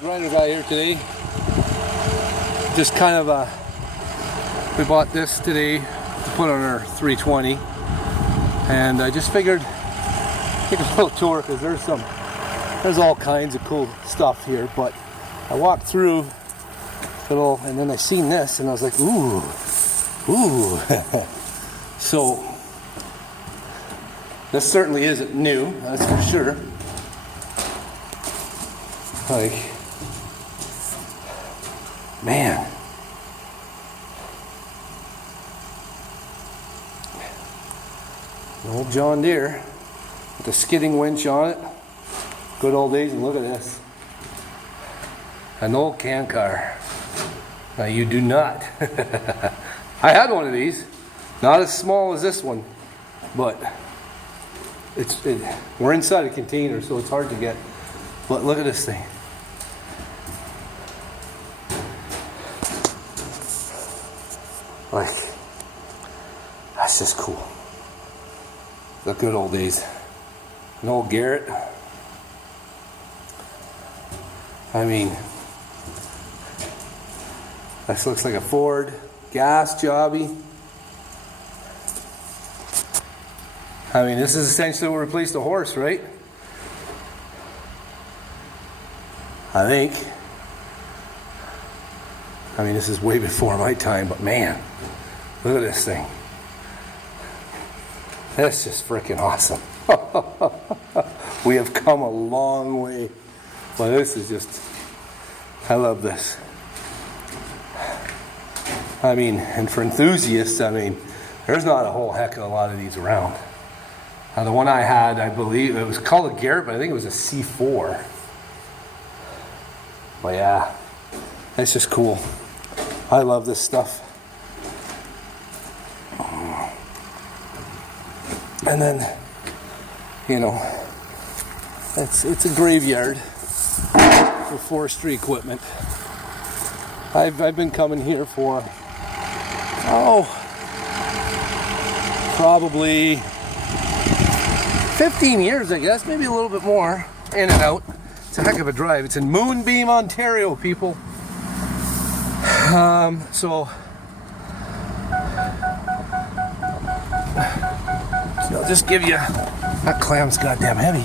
Grinder guy here today. Just kind of we bought this today to put on our 320, and I just figured take a little tour because there's all kinds of cool stuff here. But I walked through little, and then I seen this, and I was like, ooh. So this certainly isn't new, that's for sure. Like, man, an old John Deere with a skidding winch on it. Good old days. And look at this, an old can car. Now you do not. I had one of these, not as small as this one, but we're inside a container, so it's hard to get. But look at this thing. Like, that's just cool. The good old days. An old Gerret. I mean, this looks like a Ford gas jobby. I mean, this is essentially what replaced a horse, right? I think. I mean, this is way before my time, but man, look at this thing. That's just freaking awesome. We have come a long way. But this is just, I love this. I mean, and for enthusiasts, I mean, there's not a whole heck of a lot of these around. The one I had, I believe, it was called a Gerret, but I think it was a C4. But yeah, it's just cool. I love this stuff. And then, you know, it's a graveyard for forestry equipment. I've been coming here for probably 15 years, I guess, maybe a little bit more, in and out. It's a heck of a drive. It's in Moonbeam, Ontario, people. So I'll just give you, that clam's goddamn heavy,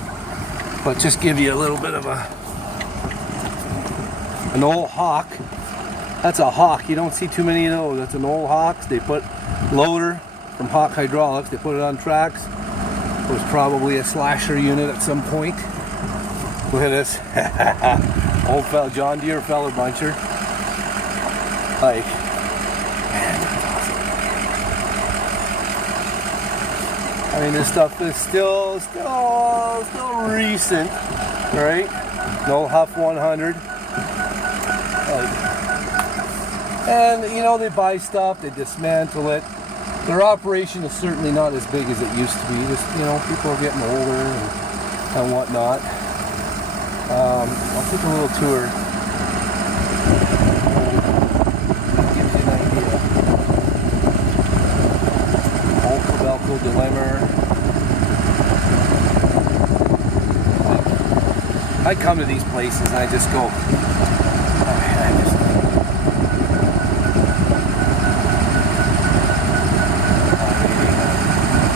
but just give you a little bit of an old Hawk. That's a Hawk. You don't see too many of those. That's an old Hawk. They put loader from Hawk Hydraulics. They put it on tracks. It was probably a slasher unit at some point. Look at this. Old fella, John Deere feller buncher. Like, man, that's awesome. I mean, this stuff is still recent, right? An old Huff 100. And you know, they buy stuff, they dismantle it. Their operation is certainly not as big as it used to be. Just, you know, people are getting older and whatnot. I'll take a little tour. Gives you an idea. Old Covelco Dilemma. I come to these places and I just go,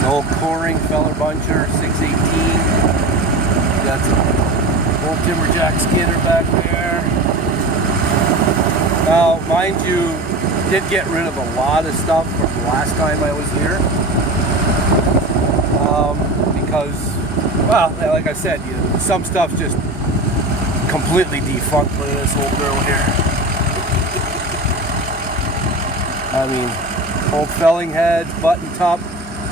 old Coring feller buncher, 618. Got some old Timberjack skidder back there. Now, mind you, did get rid of a lot of stuff from the last time I was here. Because, well, like I said, you know, some stuff's just completely defunct. Look at this old girl here. I mean, old felling heads, button top.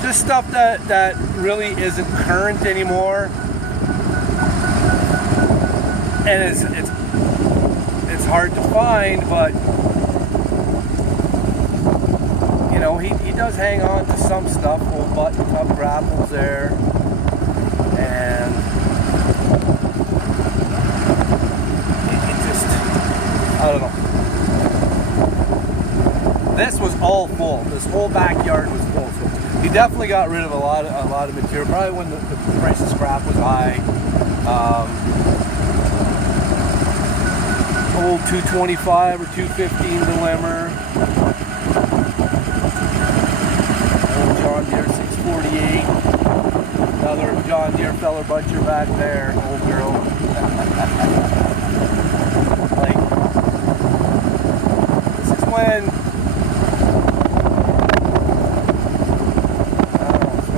Just stuff that really isn't current anymore, and it's hard to find. But you know, he does hang on to some stuff. Old button top grapples there, and it just, I don't know. This was all full. This whole backyard was full. So he definitely got rid of a lot of material. Probably when the price of scrap was high. Old 225 or 215 dilemma. Old John Deere 648. Another John Deere feller buncher back there. Old girl. Like, this is when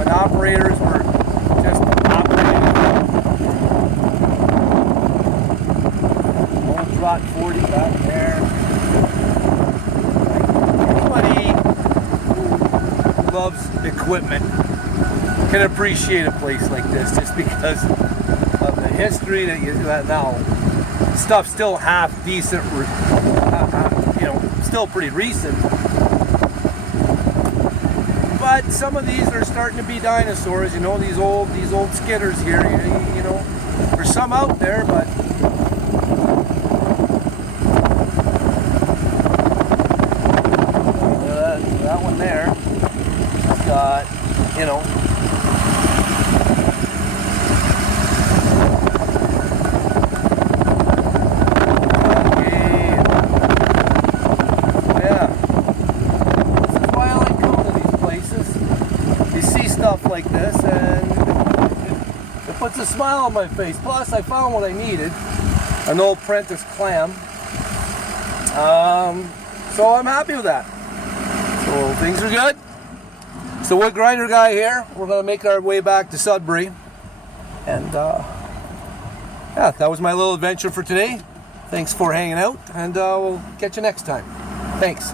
operators were just operating. Old Trot 40 back there. Anybody who loves equipment can appreciate a place like this just because of the history that now stuff's still half decent, still pretty recent. But some of these are starting to be dinosaurs, these old skidders here, there's some out there, but that one there has got, stuff like this, and it puts a smile on my face. Plus, I found what I needed, an old Prentice clam. So I'm happy with that. So things are good. It's the wood grinder guy here. We're going to make our way back to Sudbury. And yeah, that was my little adventure for today. Thanks for hanging out, and we'll catch you next time. Thanks.